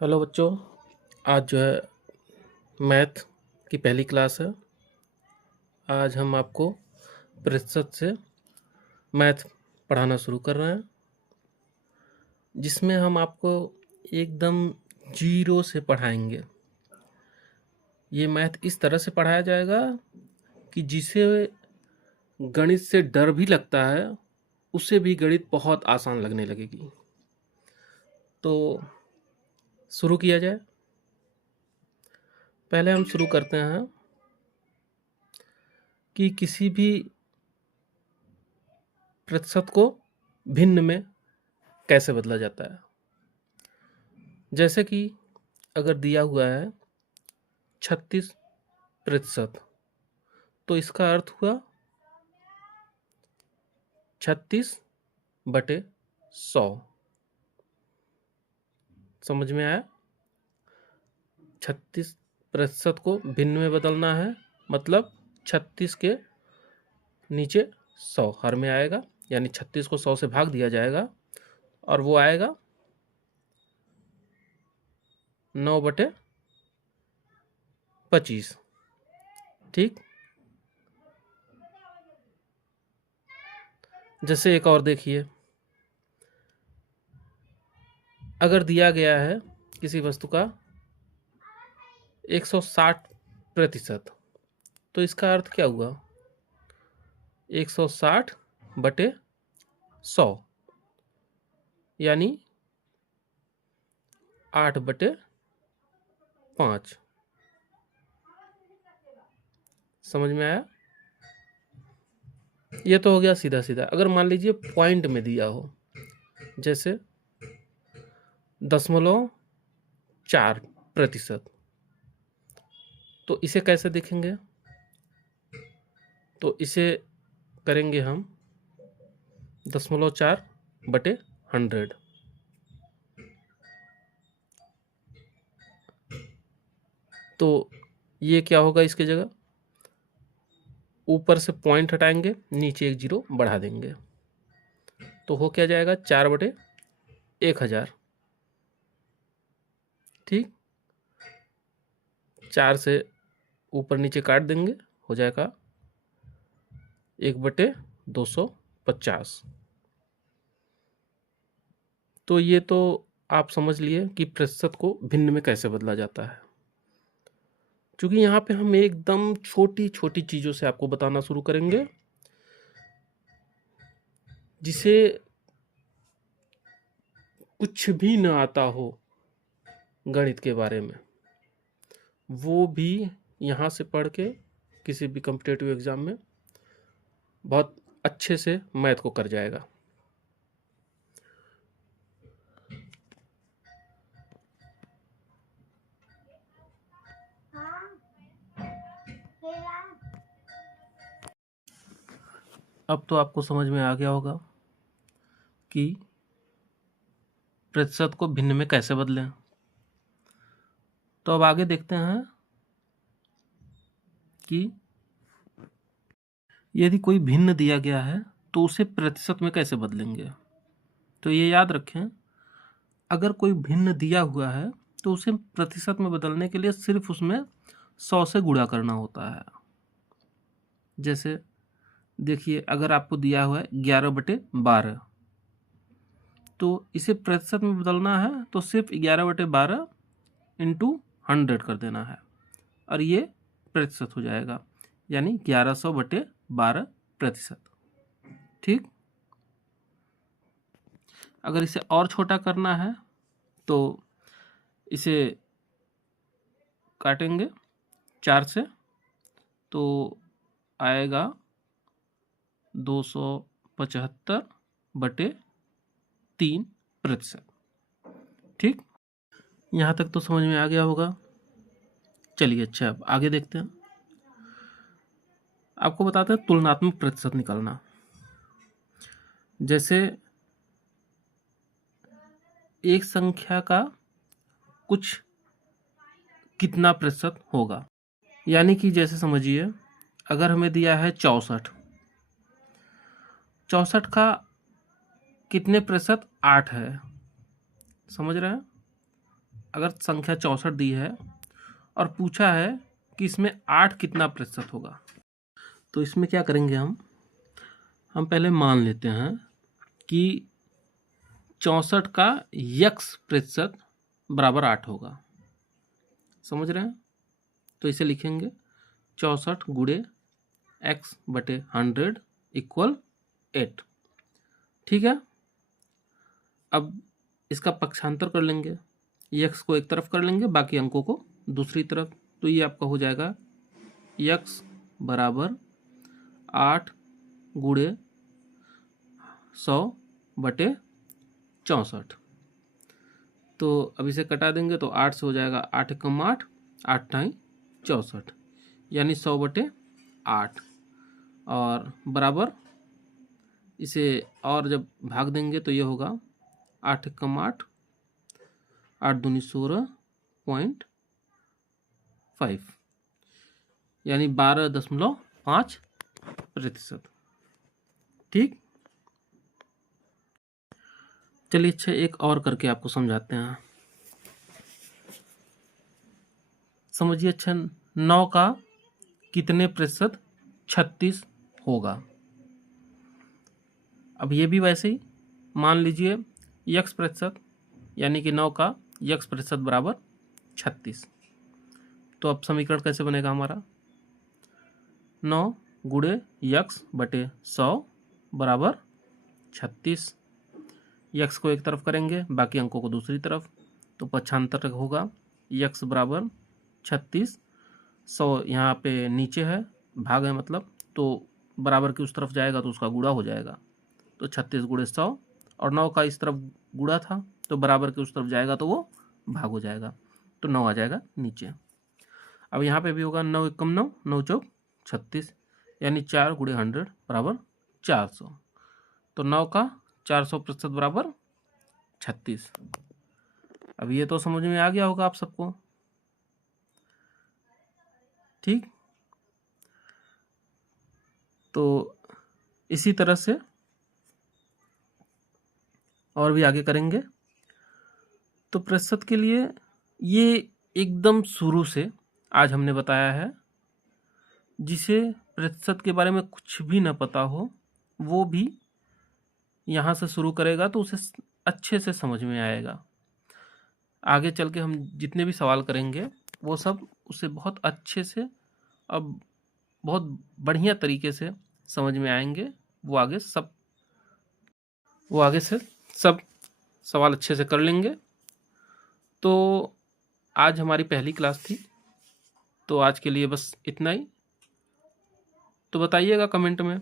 Hello बच्चों। आज जो है मैथ की पहली क्लास है। आज हम आपको प्रतिशत से मैथ पढ़ाना शुरू कर रहे हैं, जिसमें हम आपको एकदम जीरो से पढ़ाएंगे। ये मैथ इस तरह से पढ़ाया जाएगा कि जिसे गणित से डर भी लगता है, उसे भी गणित बहुत आसान लगने लगेगी। तो शुरू किया जाए। पहले हम शुरू करते हैं कि किसी भी प्रतिशत को भिन्न में कैसे बदला जाता है। जैसे कि अगर दिया हुआ है 36%, तो इसका अर्थ हुआ 36/100। समझ में आया? 36% को भिन्न में बदलना है, मतलब 36 के नीचे 100 हर में आएगा, यानी 36 को 100 से भाग दिया जाएगा और वो आएगा 9/25। ठीक। जैसे एक और देखिए, अगर दिया गया है किसी वस्तु का 160%, तो इसका अर्थ क्या हुआ? 160/100 यानी 8/5। समझ में आया? ये तो हो गया सीधा सीधा। अगर मान लीजिए पॉइंट में दिया हो, जैसे 0.4%, तो इसे कैसे देखेंगे? तो इसे करेंगे हम 0.4/100। तो ये क्या होगा? इसके जगह ऊपर से पॉइंट हटाएंगे, नीचे एक जीरो बढ़ा देंगे, तो हो क्या जाएगा? 4/1000। ठीक। 4 से ऊपर नीचे काट देंगे, हो जाएगा 1/250। तो ये तो आप समझ लिए कि प्रतिशत को भिन्न में कैसे बदला जाता है। क्योंकि यहाँ पे हम एकदम छोटी छोटी चीज़ों से आपको बताना शुरू करेंगे, जिसे कुछ भी न आता हो गणित के बारे में, वो भी यहाँ से पढ़ के किसी भी कॉम्पिटिटिव एग्ज़ाम में बहुत अच्छे से मैथ को कर जाएगा। अब तो आपको समझ में आ गया होगा कि प्रतिशत को भिन्न में कैसे बदलें। तो अब आगे देखते हैं कि यदि कोई भिन्न दिया गया है तो उसे प्रतिशत में कैसे बदलेंगे। तो ये याद रखें, अगर कोई भिन्न दिया हुआ है तो उसे प्रतिशत में बदलने के लिए सिर्फ उसमें 100 से गुणा करना होता है। जैसे देखिए, अगर आपको दिया हुआ है 11/12, तो इसे प्रतिशत में बदलना है तो सिर्फ 11/12 इंटू 100 कर देना है, और ये प्रतिशत हो जाएगा, यानी 1100/12%। ठीक। अगर इसे और छोटा करना है तो इसे काटेंगे 4 से, तो आएगा 275/3%। ठीक। यहाँ तक तो समझ में आ गया होगा। चलिए, अच्छा, अब आगे देखते हैं। आपको बताते हैं तुलनात्मक प्रतिशत निकालना। जैसे एक संख्या का कुछ कितना प्रतिशत होगा, यानी कि जैसे समझिए, अगर हमें दिया है 64, 64 का कितने प्रतिशत? 8 है। समझ रहे हैं? अगर संख्या 64 दी है और पूछा है कि इसमें 8 कितना प्रतिशत होगा, तो इसमें क्या करेंगे हम पहले मान लेते हैं कि 64 का x प्रतिशत बराबर 8 होगा। समझ रहे हैं? तो इसे लिखेंगे 64 गुणे x/100 इक्वल 8। ठीक है, अब इसका पक्षांतर कर लेंगे, x को एक तरफ कर लेंगे, बाकी अंकों को दूसरी तरफ। तो ये आपका हो जाएगा x बराबर 8 गुणे 100/64। तो अब इसे कटा देंगे तो 8 से हो जाएगा 8 कम 8, 8 9 64, यानी 100/8। और बराबर इसे और जब भाग देंगे तो ये होगा 8 कम 8, 8 दूनी 16.5, यानी 12.5%। ठीक, चलिए अच्छा एक और करके आपको समझाते हैं। समझिए, अच्छा 9 का कितने प्रतिशत 36 होगा। अब ये भी वैसे ही मान लीजिए x प्रतिशत, यानी कि 9 का x प्रतिशत बराबर 36। तो अब समीकरण कैसे बनेगा हमारा, 9 गुणे x/100 बराबर 36। x को एक तरफ करेंगे, बाकी अंकों को दूसरी तरफ, तो पक्षांतर होगा x बराबर 36, 100 यहाँ पे नीचे है, भाग है मतलब, तो बराबर की उस तरफ जाएगा तो उसका गुणा हो जाएगा, तो 36 गुणे 100, और 9 का इस तरफ गुणा था तो बराबर के उस तरफ जाएगा तो वो भाग हो जाएगा, तो 9 आ जाएगा नीचे। अब यहाँ पे भी होगा 9 एकम 9, 9 चौक 36, यानी 4 गुणे 100 बराबर 400। तो 9 का 400% बराबर 36। अब ये तो समझ में आ गया होगा आप सबको। ठीक, तो इसी तरह से और भी आगे करेंगे। तो प्रतिशत के लिए ये एकदम शुरू से आज हमने बताया है, जिसे प्रतिशत के बारे में कुछ भी न पता हो वो भी यहाँ से शुरू करेगा तो उसे अच्छे से समझ में आएगा। आगे चल के हम जितने भी सवाल करेंगे वो सब उसे बहुत अच्छे से, अब बहुत बढ़िया तरीके से समझ में आएंगे। वो आगे से सब सवाल अच्छे से कर लेंगे। तो आज हमारी पहली क्लास थी, तो आज के लिए बस इतना ही। तो बताइएगा कमेंट में